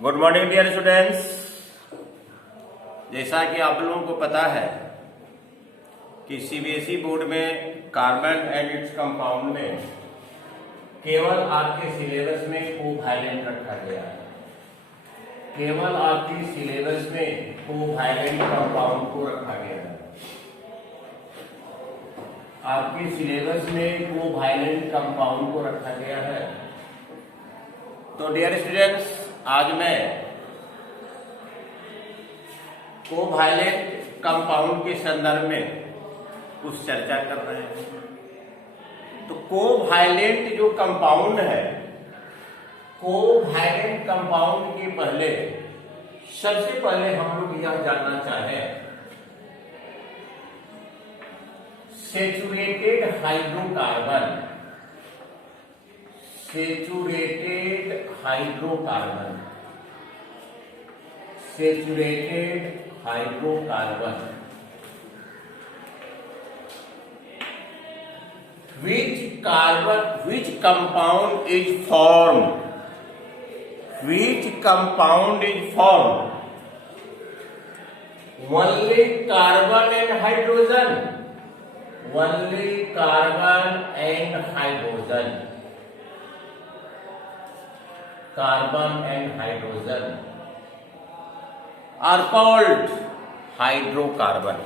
Good morning dear students. जैसा कि आप लोगों को पता है कि सीबीएसई बोर्ड में कार्बन एंड इट्स कंपाउंड में केवल आपके सिलेबस में कोवैलेंट रखा गया है। केवल आपके सिलेबस में कोवैलेंट कंपाउंड को रखा गया है। आपके सिलेबस में कोवैलेंट कंपाउंड को रखा गया है। तो डियर स्टूडेंट्स, आज मैं कोवैलेंट कंपाउंड के संदर्भ में कुछ चर्चा कर रहे हैं। तो कोवैलेंट जो कंपाउंड है, कोवैलेंट कंपाउंड के पहले सबसे पहले हम लोग यह जानना चाहें, saturated hydrocarbon, saturated hydrocarbon, saturated hydrocarbon which compound is formed, which compound is formed only carbon and hydrogen, only carbon and hydrogen, carbon and hydrogen are called hydrocarbon.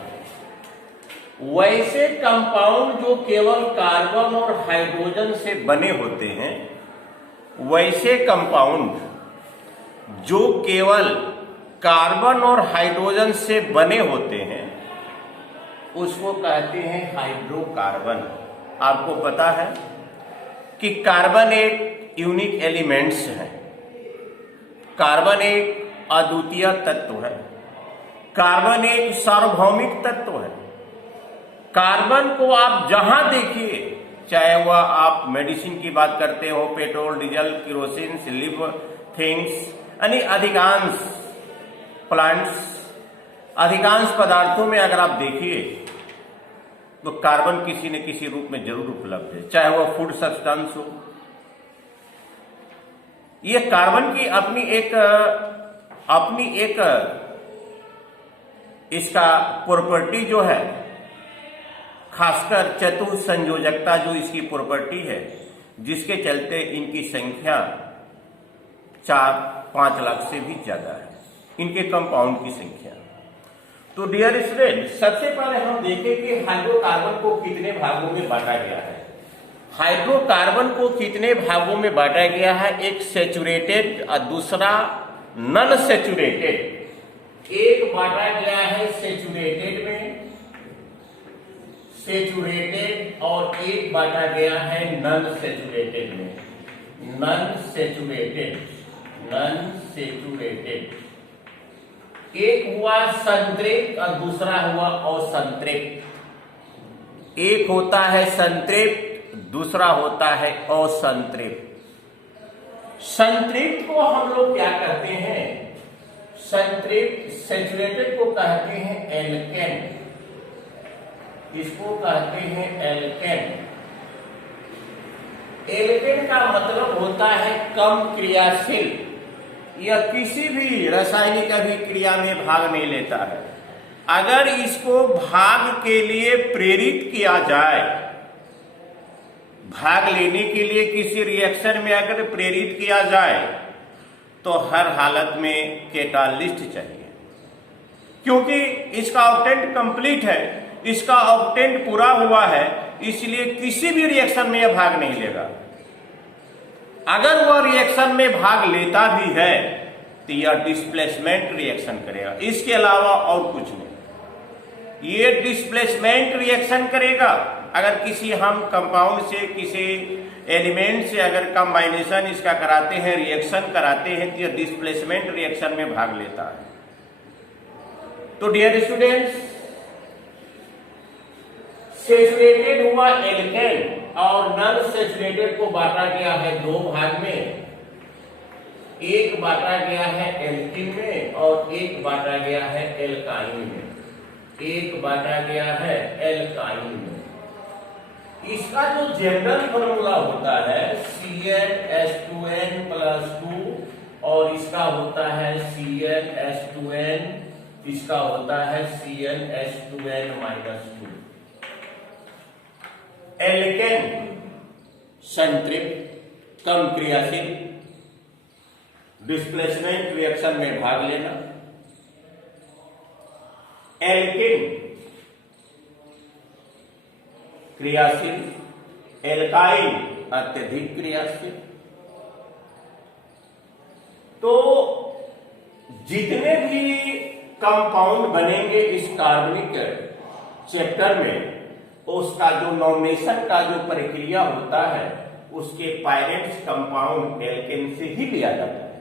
वैसे कंपाउंड जो केवल कार्बन और हाइड्रोजन से बने होते हैं, वैसे compound जो केवल कार्बन और हाइड्रोजन से बने होते हैं उसको कहते हैं हाइड्रोकार्बन। आपको पता है कि कार्बन एक यूनिक एलिमेंट्स है, कार्बन एक अद्वितीय तत्व है, कार्बन एक सार्वभौमिक तत्व है। कार्बन को आप जहां देखिए, चाहे वह आप मेडिसिन की बात करते हो, petrol, diesel, kerosene, live things, यानी अधिकांश प्लांट्स, अधिकांश पदार्थों में अगर आप देखिए तो कार्बन किसी न किसी रूप में जरूर उपलब्ध है, चाहे वह फूड सब्सटेंस हो। यह कार्बन की अपनी एक इसका प्रॉपर्टी जो है, खासकर चतुसंयोजकता जो इसकी प्रॉपर्टी है, जिसके चलते इनकी संख्या 4-5 लाख से भी ज्यादा है, इनके कंपाउंड की संख्या। तो डियर स्टूडेंट, सबसे पहले हम देखें कि हाइड्रोकार्बन को कितने भागों में बांटा गया है। हाइड्रोकार्बन को कितने भागों में बांटा गया है? एक सैचुरेटेड और दूसरा नॉन सैचुरेटेड। एक बांटा गया है सैचुरेटेड में, सैचुरेटेड, और एक बांटा गया है नॉन सैचुरेटेड में, नॉन सैचुरेटेड, नॉन सैचुरेटेड। एक हुआ संतृप्त और दूसरा हुआ असंतृप्त। एक होता है संतृप्त, दूसरा होता है असंतृप्त। संतृप्त को हम लोग क्या कहते हैं? संतृप्त, सैचुरेटेड को कहते हैं एल्केन, इसको कहते हैं एल्केन। एल्केन का मतलब होता है कम क्रियाशील, यह किसी भी रासायनिक अभिक्रिया में भाग नहीं लेता है। अगर इसको भाग के लिए प्रेरित किया जाए, भाग लेने के लिए किसी रिएक्शन में अगर प्रेरित किया जाए तो हर हालत में कैटालिस्ट चाहिए, क्योंकि इसका ऑक्टेंट कंप्लीट है, इसका ऑक्टेंट पूरा हुआ है, इसलिए किसी भी रिएक्शन में यह भाग नहीं लेगा। अगर वह रिएक्शन में भाग लेता भी है तो यह डिस्प्लेसमेंट रिएक्शन करेगा, इसके अलावा और कुछ नहीं। ये डिस्प्लेसमेंट रिएक्शन करेगा। अगर किसी हम कंपाउंड से, किसी एलिमेंट से अगर कंबाइनेशन इसका कराते हैं, रिएक्शन कराते हैं, तो यह डिस्प्लेसमेंट रिएक्शन में भाग लेता है। तो डियर स्टूडेंट्स, सैचुरेटेड हुआ एल्केन और नॉन सैचुरेटेड को बांटा गया है दो भाग में। एक बांटा गया है एल्कीन में और एक बांटा गया है एल्काइन में। एक बांटा गया है एल्काइन में। इसका जो जनरल फॉर्मूला होता है CnH2n+2 और इसका इसका होता है CnH2n, इसका होता है CnH2n-2। एल्केन संतृप्त, कम क्रियाशील, डिस्प्लेसमेंट रिएक्शन में भाग लेना। एल्केन क्रियाशील, एल्काइन अत्यधिक क्रियाशील। तो जितने भी कंपाउंड बनेंगे इस कार्बनिक चैप्टर में, उसका जो नॉमिनेशन का जो प्रक्रिया होता है उसके पेरेंट्स कंपाउंड एल्केन से ही लिया जाता है।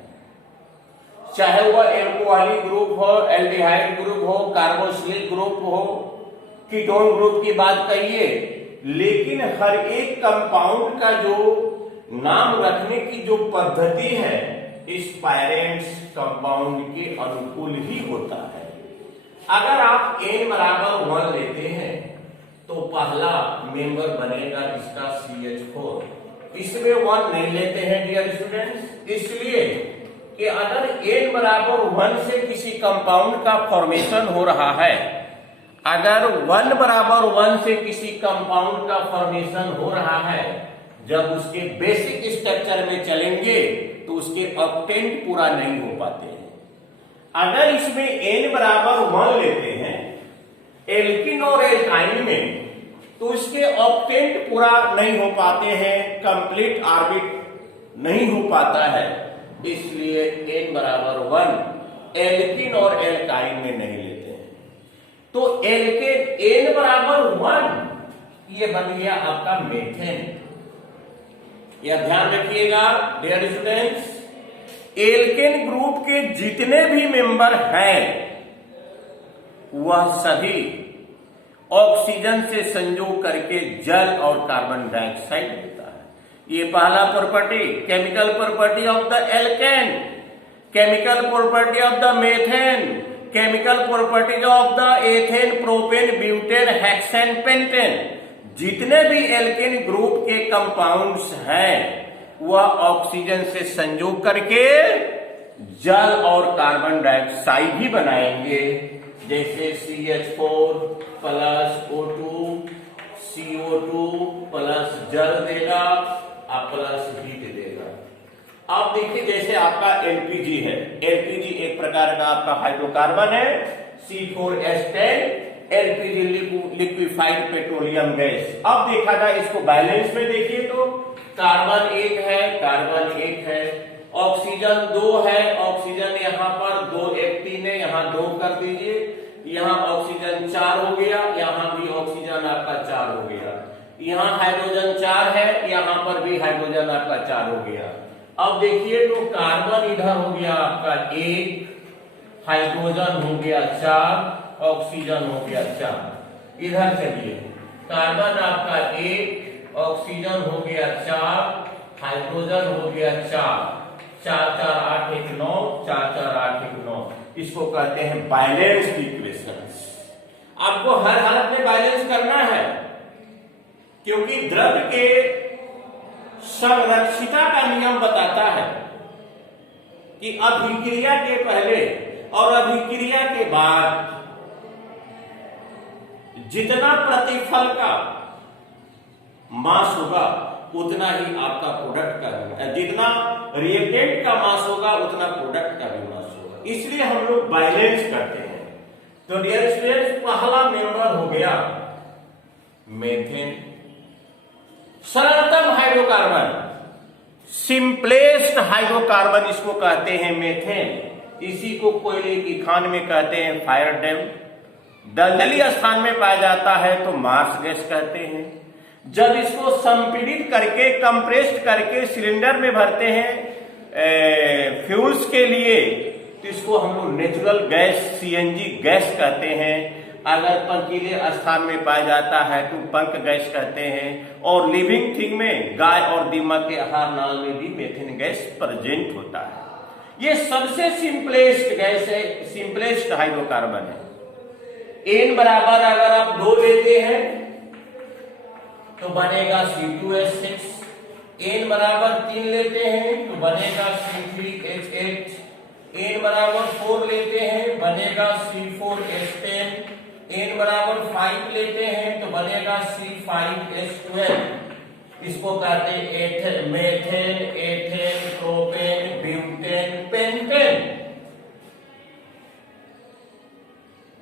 चाहे वह एल्कोहलिक ग्रुप हो, एल्डिहाइड ग्रुप हो, कार्बोक्सिल ग्रुप हो, कीटोन ग्रुप की बात कहिए, लेकिन हर एक कंपाउंड का जो नाम रखने की जो पद्धति है इस पेरेंट्स कंपाउंड के अनुकूल ही होता है। अगर आप n=1 लेते हैं तो पहला मेंबर बनेगा इसका CH4। इसमें 1 नहीं लेते हैं डियर स्टूडेंट्स, इसलिए कि अगर n=1 से किसी कंपाउंड का फॉर्मेशन हो रहा है, अगर 1=1 से किसी कंपाउंड का फॉर्मेशन हो रहा है, जब उसके बेसिक स्ट्रक्चर में चलेंगे तो उसके ऑक्टेंट पूरा नहीं हो पाते हैं। अगर इसमें n=1 लेते हैं एल्किन और एल्काइन में, तो इसके ऑक्टेंट पूरा नहीं हो पाते हैं, कंप्लीट ऑर्बिट नहीं हो पाता है, इसलिए n=1 एल्किन और एल्काइन में नहीं लेते हैं। तो एल्केन n=1 ये बन गया आपका मेथेन। यह ध्यान रखिएगा डियर स्टूडेंट्स, एल्केन ग्रुप के जितने भी मेंबर हैं वह सभी ऑक्सीजन से संयोग करके जल और कार्बन डाइऑक्साइड देता है। ये पहला property, chemical property of the alkene, chemical property of the methane, chemical properties of the ethane, propane, butane, hexane, pentane. जितने भी एल्केन ग्रुप के कंपाउंड्स हैं वह ऑक्सीजन से संयोग करके जल और कार्बन डाइऑक्साइड ही बनाएंगे, जैसे CH4 plus O2, CO2 plus जल देगा और प्लस हीट देगा। आप देखिए जैसे आपका LPG है, LPG एक प्रकार का आपका हाइड्रोकार्बन है, C4H10 LPG liquefied petroleum gas. अब देखा जाए इसको बैलेंस में देखिए तो कार्बन 1 है, कार्बन 1 है, ऑक्सीजन 2 है, ऑक्सीजन यहाँ पर 2 18 है, यहाँ 2 कर दीजिए, यहाँ ऑक्सीजन 4 हो गया, यहाँ भी ऑक्सीजन आपका 4 हो गया, यहाँ हाइड्रोजन 4 है, यहाँ पर भी हाइड्रोजन आपका 4 हो गया। अब देखिए तो कार्बन इधर हो गया आपका 1, हाइड्रोजन हो गया 4, ऑक्सीजन हो गया 4। इधर चलिए, कार्बन आपका 1, ऑक्सीजन हो गया 4, हाइड्रोजन हो गया 4, 4 4 8 1 9, 4 4 8 1 9। इसको कहते हैं बैलेंस्ड इक्वेशंस। आपको हर हालत में बैलेंस करना है, क्योंकि द्रव्य के संरक्षिता का नियम बताता है कि अभिक्रिया के पहले और अभिक्रिया के बाद जितना प्रतिफल का मास होगा उतना ही आपका प्रोडक्ट का होगा, जितना रिएक्टेंट का मास होगा उतना प्रोडक्ट का भी मास होगा। इसलिए हम लोग बैलेंस करते हैं। तो डियर स्टूडेंट्स, पहला मेंबर हो गया मेथेन, सरलतम हाइड्रोकार्बन, सिंपलेस्ट हाइड्रोकार्बन इसको कहते हैं मेथेन। इसी को कोयले की खान में कहते हैं फायर डैम, दलदली स्थान में पाया जाता है तो मार्स गैस कहते हैं। जब इसको संपीड़ित करके कंप्रेस्ड करके सिलेंडर में भरते हैं फ्यूल्स के लिए, तो इसको हम लोग नेचुरल गैस CNG गैस कहते हैं। अगर पंकीले स्थान में पाया जाता है तो पंख गैस कहते हैं। और लिविंग थिंग में गाय और दीमक के आहार नाल में भी मेथेन गैस प्रेजेंट होता है। ये सबसे सिंपलेस्ट गैस है, सिंपलेस्ट हाइड्रोकार्बन है। n बराबर अगर आप 2 लेते हैं तो बनेगा C2H6, n बराबर 3 लेते हैं तो बनेगा C3H8, n बराबर 4 लेते हैं बनेगा C4H10, n बराबर 5 लेते हैं तो बनेगा C5H12। इसको कहते हैं ethane, methane, ethane, propane, butane, pentane.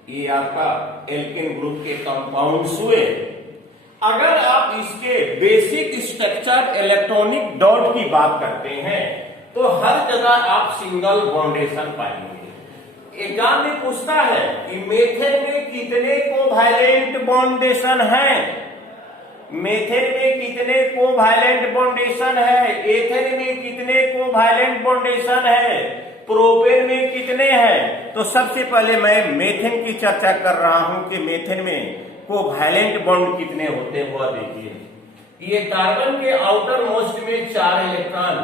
ये आपका एल्केन ग्रुप के कंपाउंड्स हुए। अगर आप इसके बेसिक स्ट्रक्चर इलेक्ट्रॉनिक डॉट की बात करते हैं तो हर जगह आप सिंगल बॉन्डेशन पाएंगे। एग्जाम में पूछता है कि मेथेन में कितने कोवैलेंट बॉन्डेशन है, मेथेन में कितने कोवैलेंट बॉन्डेशन है, एथेन में कितने कोवैलेंट बॉन्डेशन है, प्रोपेन में कितने हैं। तो सबसे पहले मैं मेथेन की चर्चा कर रहा हूं कि मेथेन में कोवैलेंट बॉन्ड कितने होते हैं वह देखिए। ये कार्बन के आउटर मोस्ट में 4 इलेक्ट्रॉन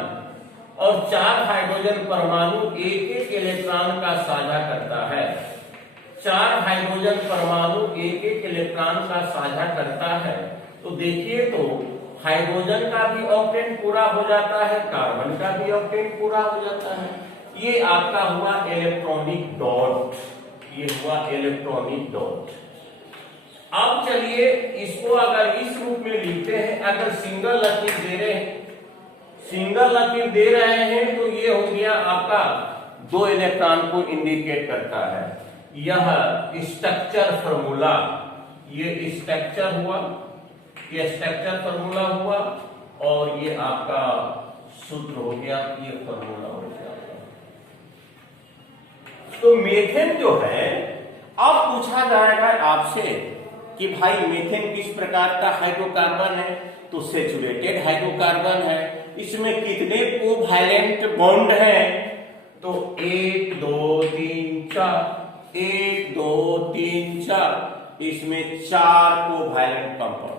और 4 हाइड्रोजन परमाणु एक एक इलेक्ट्रॉन का साझा करता है। 4 हाइड्रोजन परमाणु एक एक इलेक्ट्रॉन का साझा करता है। तो देखिए तो हाइड्रोजन का भी ऑक्टेन पूरा हो जाता है, कार्बन का भी ऑक्टेन पूरा हो जाता है। ये आपका हुआ इलेक्ट्रॉनिक डॉट, ये हुआ इलेक्ट्रॉनिक डॉट। अब चलिए इसको अगर इस रूप में लिखते हैं, अगर सिंगल लकीर दे रहे हैं, सिंगल लकीर दे रहे हैं तो ये हो गया आपका 2 इलेक्ट्रॉन को इंडिकेट करता है। यह स्ट्रक्चर फॉर्मूला, ये स्ट्रक्चर हुआ, ये स्ट्रक्चर फॉर्मूला हुआ और ये आपका सूत्र हो गया, ये फॉर्मूला हो गया। तो मेथेन जो है, अब पूछा जाएगा आपसे कि भाई मेथेन किस प्रकार का हाइड्रोकार्बन है, तो सैचुरेटेड हाइड्रोकार्बन है। इसमें कितने कोवैलेंट बॉन्ड हैं, तो 1 2 3 4, 1 2 3 4, इसमें 4 कोवैलेंट कंपाउंड।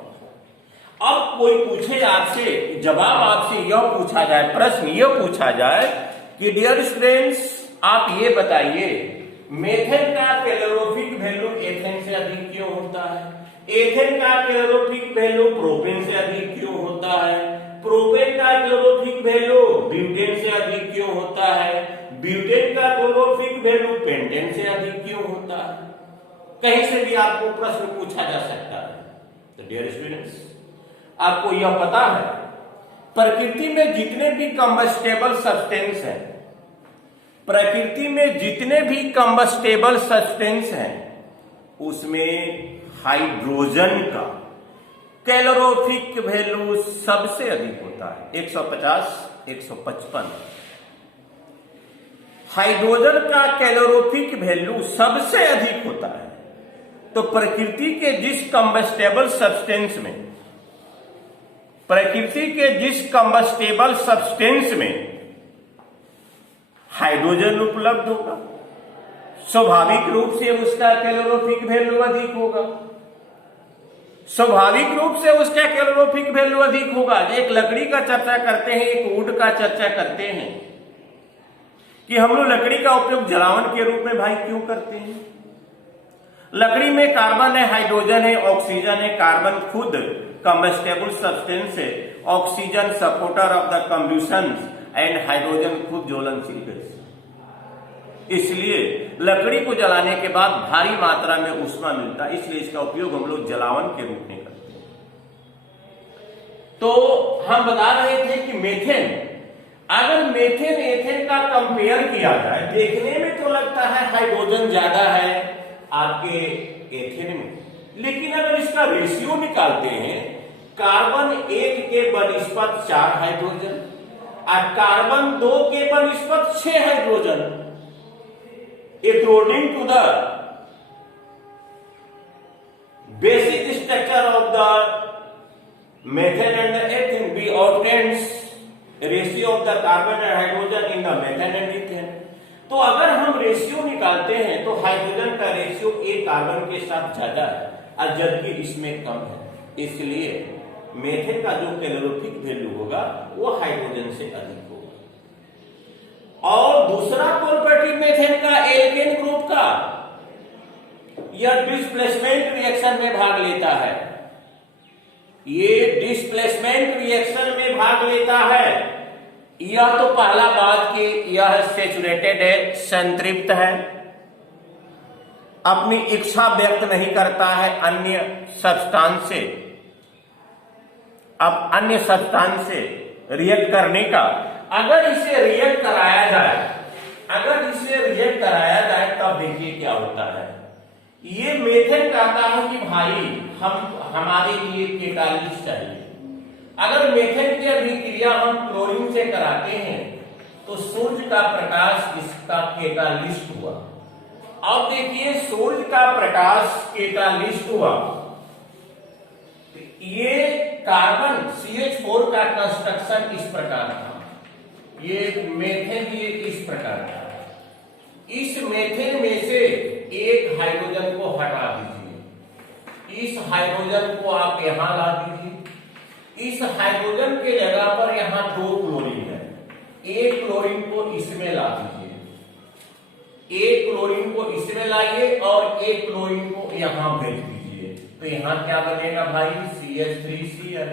अब कोई पूछे आपसे, जवाब आपसे यह पूछा जाए, प्रश्न यह पूछा जाए कि डियर स्टूडेंट्स आप ये बताइए मेथेन का कैलोरीफिक वैल्यू एथेन से अधिक क्यों होता है, एथेन का कैलोरीफिक वैल्यू प्रोपेन से अधिक क्यों होता है, प्रोपेन का कैलोरीफिक वैल्यू ब्यूटेन से अधिक क्यों होता है, ब्यूटेन का कैलोरीफिक वैल्यू पेंटेन से अधिक क्यों होता है। कहीं से भी आपको प्रश्न पूछा जा सकता है। तो डियर स्टूडेंट्स आपको यह पता है प्रकृति में जितने भी कंबस्टेबल सब्सटेंस हैं, प्रकृति में जितने भी कंबस्टेबल सब्सटेंस हैं उसमें हाइड्रोजन का कैलोरीफिक वैल्यू सबसे अधिक होता है, 150 155। हाइड्रोजन का कैलोरीफिक वैल्यू सबसे अधिक होता है। तो प्रकृति के जिस कंबस्टेबल सब्सटेंस में, प्रकृति के जिस कंबस्टेबल सब्सटेंस में हाइड्रोजन उपलब्ध होगा, स्वाभाविक रूप से उसका कैलोरीफिक वैल्यू अधिक होगा, स्वाभाविक रूप से उसका कैलोरीफिक वैल्यू अधिक होगा। एक लकड़ी का चर्चा करते हैं, एक वुड का चर्चा करते हैं कि हम लोग लकड़ी का उपयोग जलावन के रूप में भाई क्यों करते हैं। लकड़ी में कार्बन है, हाइड्रोजन है, ऑक्सीजन है। कार्बन खुद कंबस्टेबल सब्सटेंस है, oxygen supporter of the combustion and hydrogen खुद ज्वलनशील गैस। इसलिए लकड़ी को जलाने के बाद भारी मात्रा में ऊष्मा मिलता है, इसलिए इसका उपयोग हम लोग जलावन के रूप में करते हैं। तो हम बता रहे थे कि मेथेन, अगर मेथेन एथेन का कंपेयर किया जाए, देखने में तो लगता है हाइड्रोजन ज्यादा है आपके एथेन में, लेकिन अगर इसका रेशियो निकालते हैं, कार्बन 1 के बनिस्पत 4 हाइड्रोजन और कार्बन 2 के बनिस्पत 6 hydrogen. According to the basic structure of the methane and the ethane, we obtains ratio of the carbon and hydrogen in the methane and ethane। तो अगर हम रेशियो निकालते हैं तो हाइड्रोजन का रेशियो एक कार्बन के साथ ज्यादा है और जबकि इसमें कम है, इसलिए मेथेन का जो कैलोरीफिक वैल्यू होगा वो हाइड्रोजन से अधिक होगा। और दूसरा प्रॉपर्टी मेथेन का एल्केन ग्रुप का, यह डिस्प्लेसमेंट रिएक्शन में भाग लेता है, ये डिस्प्लेसमेंट रिएक्शन में भाग लेता है। यह तो पहला बात कि यह सैचुरेटेड है, संतृप्त है, अपनी इच्छा व्यक्त नहीं करता है अन्य सब्सटेंस से, अब अन्य सब्सटेंस से रिएक्ट करने का। अगर इसे रिएक्ट कराया जाए, अगर इसे रिएक्ट कराया जाए तब देखिए क्या होता है। ये मेथड कहता है कि भाई हमारे लिए कैटालिस्ट चाहिए। अगर मेथड की अभिक्रिया हम क्लोरीन से कराते हैं तो सूर्य का प्रकाश इसका कैटालिस्ट हुआ। अब देखिए सूर्य का प्रकाश कैटालिस्ट हुआ, ये कार्बन CH4 का कंस्ट्रक्शन इस प्रकार था, ये मेथेन ये इस प्रकार था। इस मेथेन में से एक हाइड्रोजन को हटा दीजिए, इस हाइड्रोजन को आप यहां ला दीजिए, इस हाइड्रोजन के जगह पर यहां 2 क्लोरीन है, एक क्लोरीन को इसमें ला दीजिए, एक क्लोरीन को इसमें लाइए और एक क्लोरीन को यहां भेज दीजिए। तो यहां क्या बनेगा भाई, CH3Cl,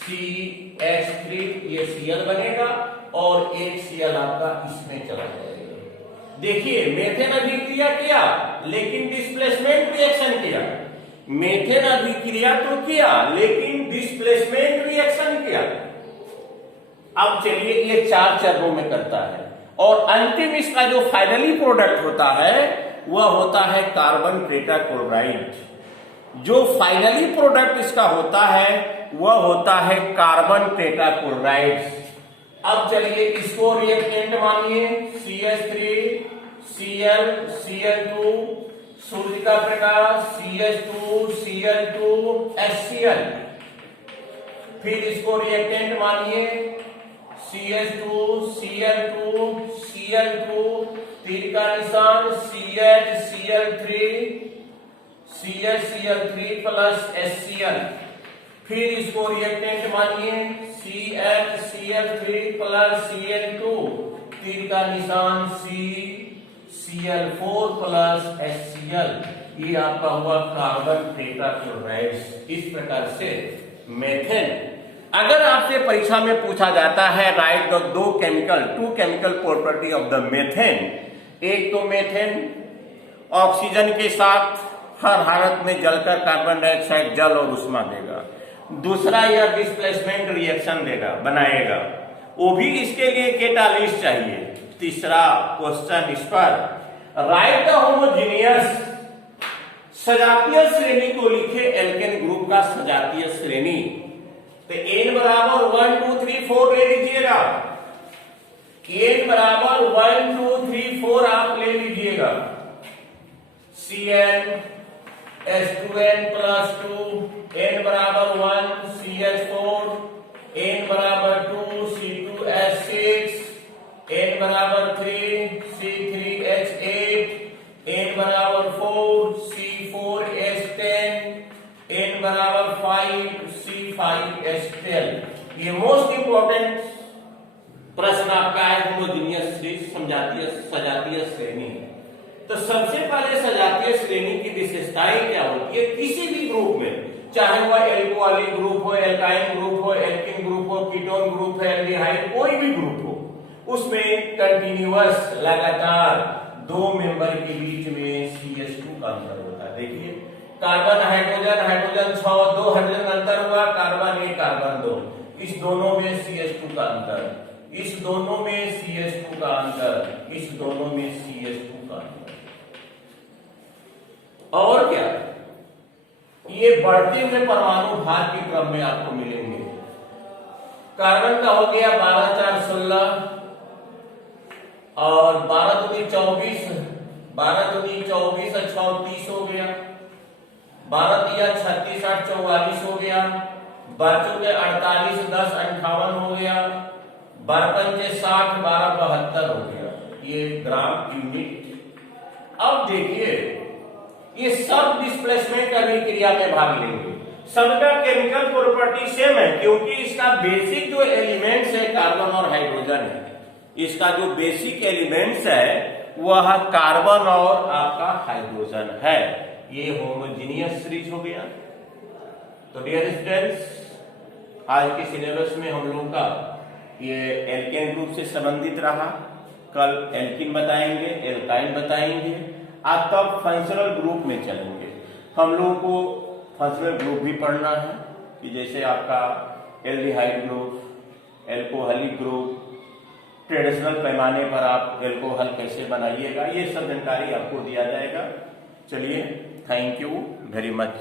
CH3 ये Cl बनेगा और एक Cl आपका इसमें चला जाएगा। देखिए मेथेन अभिक्रिया किया लेकिन डिस्प्लेसमेंट रिएक्शन किया, मेथेन अभिक्रिया तो किया लेकिन डिस्प्लेसमेंट रिएक्शन किया। अब चलिए ये 4 चरणों में करता है और अंतिम इसका जो फाइनली प्रोडक्ट होता है वह होता है कार्बन टेट्राक्लोराइड। जो फाइनली प्रोडक्ट इसका होता है वह होता है कार्बन टेट्राक्लोराइड। अब चलिए इसको रिएक्टेंट मानिए, CH3 Cl Cl2 सूर्य का प्रकाश CH2 Cl2 HCl। फिर इसको रिएक्टेंट मानिए CH2 Cl2 Cl2 तीर का निशान CH Cl3 CH Cl3 plus HCl। फिर इसको रिएक्टेंट मानिए CH Cl3 प्लस Cl2 तीर का निशान Cl4 प्लस HCl। ये आपका हुआ कार्बन टेट्राक्लोराइड। इस प्रकार से मेथेन, अगर आपसे परीक्षा में पूछा जाता है right the two chemical property of the methane, एक तो मेथेन ऑक्सीजन के साथ हर हालत में जलकर कार्बन डाइऑक्साइड जल और उष्मा देगा, दूसरा यह डिस्प्लेसमेंट रिएक्शन देगा बनाएगा, वो भी इसके लिए कैटालिस्ट चाहिए। तीसरा क्वेश्चन इस पर राइट द होमोजेनियस, सजातीय श्रेणी को लिखे एल्केन ग्रुप का सजातीय श्रेणी। तो n बराबर 1 2 3 4 ले लीजिएगा, n बराबर 1 2 3 4 आप ले लीजिएगा। Cn H2n प्लस 2, n बराबर 1 CH4, n बराबर 2 C2H6, n बराबर 3 C3H8, n बराबर 4 C4H10, n बराबर 5 C5H12। ये मोस्ट इंपॉर्टेंट प्रश्न आपका है होमोजेनियस समजातीय सजातीय श्रेणी। तो सबसे पहले सजातीय श्रेणी की विशेषताएं क्या होती है किसी भी ग्रुप में, चाहे वह एल्कोहलिक ग्रुप हो, एल्काइन ग्रुप हो, एल्कीन ग्रुप हो, कीटोन ग्रुप हो, एल्डिहाइड कोई भी ग्रुप हो, उसमें कंटिन्यूअस लगातार 2 मेंबर के बीच में CH2 का अंतर होता है। देखिए कार्बन हाइड्रोजन 6, 2 हाइड्रोजन अंतर हुआ, कार्बन 1 कार्बन 2, इस दोनों में CH2 का अंतर, इस दोनों में CH2 का अंतर, इस दोनों में CH2 का अंतर। और क्या, ये बढ़ते हुए परमाणु भार के क्रम में आपको मिलेंगे। कार्बन का हो गया 12 4 16 और 12 दूनी 24, 12 दूनी 24 और 34 हो गया, 12 दिया 36 8 44 हो गया, 12 के 48 10 58 हो गया, 12 के 60 12 72 हो गया, ये ग्राम यूनिट। अब देखिए ये सब डिस्प्लेसमेंट अभिक्रिया में भाग लेंगे, सबका केमिकल प्रॉपर्टी सेम है क्योंकि इसका बेसिक जो एलिमेंट्स है कार्बन और हाइड्रोजन है। इसका जो बेसिक एलिमेंट्स है वह कार्बन और आपका हाइड्रोजन है। ये होमोजेनियस सीरीज हो गया। तो डियर स्टूडेंट्स, आज के सिलेबस में हम लोग का ये एल्केन ग्रुप से संबंधित रहा, कल एल्किन बताएंगे, एल्काइन बताएंगे। आज तब फंक्शनल ग्रुप में चलेंगे। हम लोगों को फंक्शनल ग्रुप भी पढ़ना है कि जैसे आपका aldehyde group, alcoholic group, traditional पैमाने पर आप एल्कोहल कैसे बनाइएगा, ये सब जानकारी आपको दिया जाएगा। चलिए, थैंक यू वेरी मच।